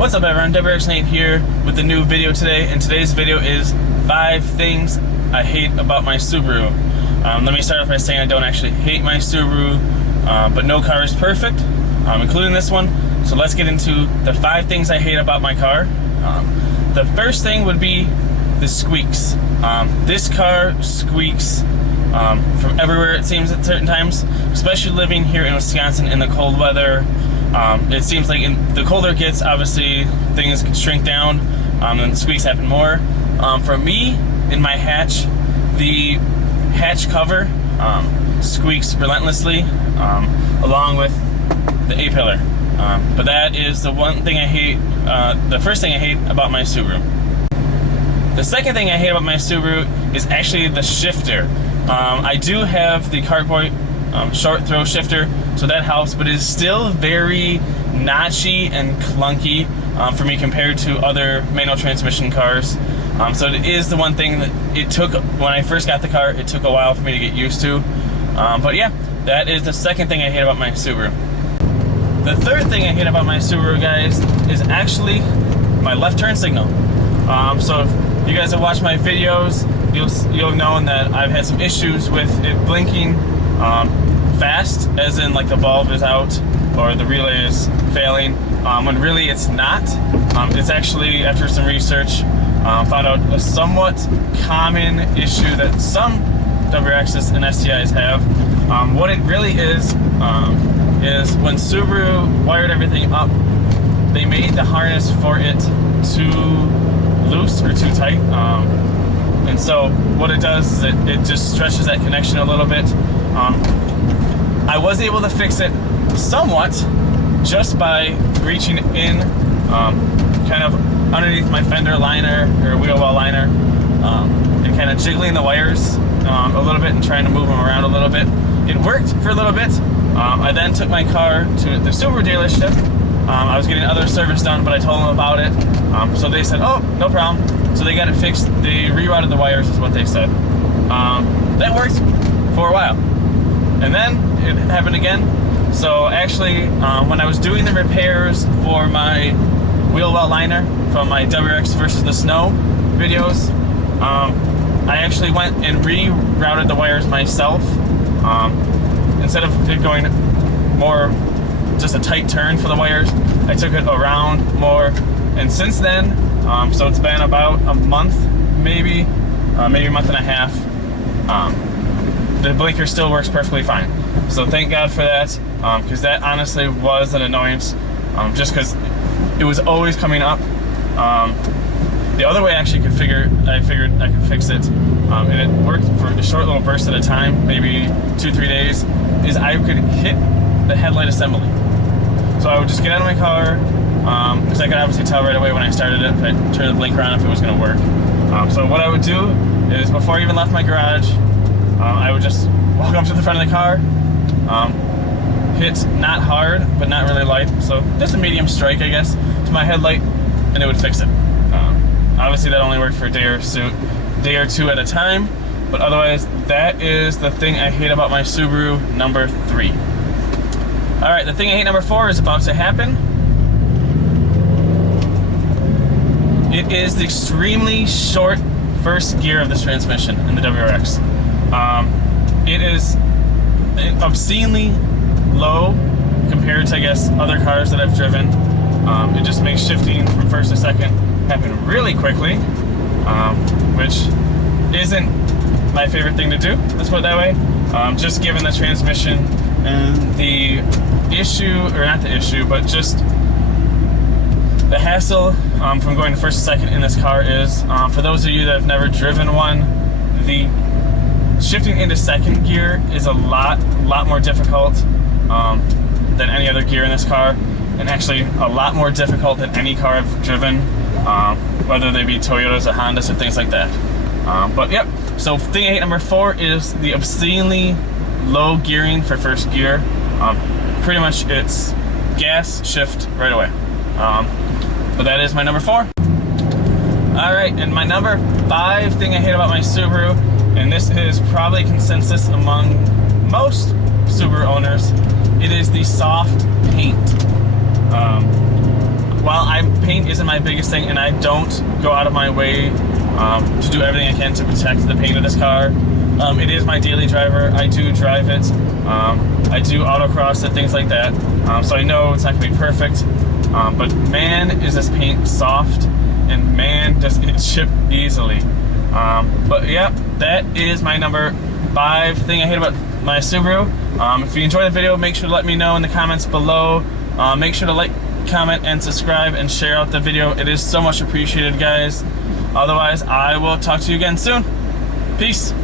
What's up everyone, WRX here with a new video today, and today's video is 5 things I hate about my Subaru. Let me start off by saying I don't actually hate my Subaru, but no car is perfect, including this one. So let's get into the 5 things I hate about my car. The first thing would be the squeaks. This car squeaks from everywhere it seems at certain times, especially living here in Wisconsin in the cold weather. It seems like the colder it gets, obviously things shrink down and the squeaks happen more. For me, in my hatch, the hatch cover squeaks relentlessly, along with the A-pillar. But that is the one thing I hate, the first thing I hate about my Subaru. The second thing I hate about my Subaru is actually the shifter. I do have the Cartboy short throw shifter, so that helps, but it is still very notchy and clunky for me compared to other manual transmission cars. So it is the one thing that it took, when I first got the car, it took a while for me to get used to. But yeah, that is the second thing I hate about my Subaru. The third thing I hate about my Subaru, guys, is actually my left turn signal. So if you guys have watched my videos, you'll know that I've had some issues with it blinking fast, as in like the bulb is out or the relay is failing, when really it's not. It's actually, after some research, found out a somewhat common issue that some WRXs and STIs have. What it really is when Subaru wired everything up, they made the harness for it too loose or too tight. And so what it does is it just stretches that connection a little bit. I was able to fix it somewhat just by reaching in kind of underneath my fender liner or wheel well liner, and kind of jiggling the wires a little bit and trying to move them around a little bit. It worked for a little bit. I then took my car to the Subaru dealership. I was getting other service done, but I told them about it. So they said, oh, no problem. So they got it fixed. They rerouted the wires, is what they said. That worked for a while. And then it happened again. So actually, when I was doing the repairs for my wheel well liner from my WRX versus the snow videos, I actually went and rerouted the wires myself. Instead of it going more just a tight turn for the wires, I took it around more. And since then, so it's been about a month, maybe a month and a half, the blinker still works perfectly fine. So thank God for that, because that honestly was an annoyance, just because it was always coming up. The other way I actually I figured I could fix it, and it worked for a short little burst at a time, maybe 2-3 days, is I could hit the headlight assembly. So I would just get out of my car, because I could obviously tell right away when I started it, if I turned the blinker on, if it was going to work. So what I would do is, before I even left my garage, I would just walk up to the front of the car, hit not hard, but not really light, so just a medium strike, I guess, to my headlight, and it would fix it. Obviously that only worked for a day or two at a time, but otherwise that is the thing I hate about my Subaru, number 3. Alright, the thing I hate, number 4, is about to happen. It is the extremely short first gear of this transmission in the WRX. It is obscenely low compared to, I guess, other cars that I've driven. It just makes shifting from first to second happen really quickly, which isn't my favorite thing to do, let's put it that way. Just given the transmission and the issue, or not the issue, but just the hassle from going to first to second in this car is, for those of you that have never driven one, the shifting into second gear is a lot more difficult than any other gear in this car, and actually a lot more difficult than any car I've driven, whether they be Toyotas or Hondas or things like that. But yep, so thing I hate, number 4, is the obscenely low gearing for first gear. Pretty much it's gas, shift right away. But that is my number 4. Alright, and my number 5 thing I hate about my Subaru, and this is probably consensus among most Subaru owners, it is the soft paint. while paint isn't my biggest thing, and I don't go out of my way to do everything I can to protect the paint of this car. It is my daily driver. I do drive it. I do autocross and things like that. So I know it's not gonna be perfect. But man, is this paint soft, and man, does it chip easily. But yeah, that is my number 5 thing I hate about my Subaru. If you enjoyed the video, make sure to let me know in the comments below. Make sure to like, comment, and subscribe, and share out the video. It is so much appreciated, guys. Otherwise, I will talk to you again soon. Peace.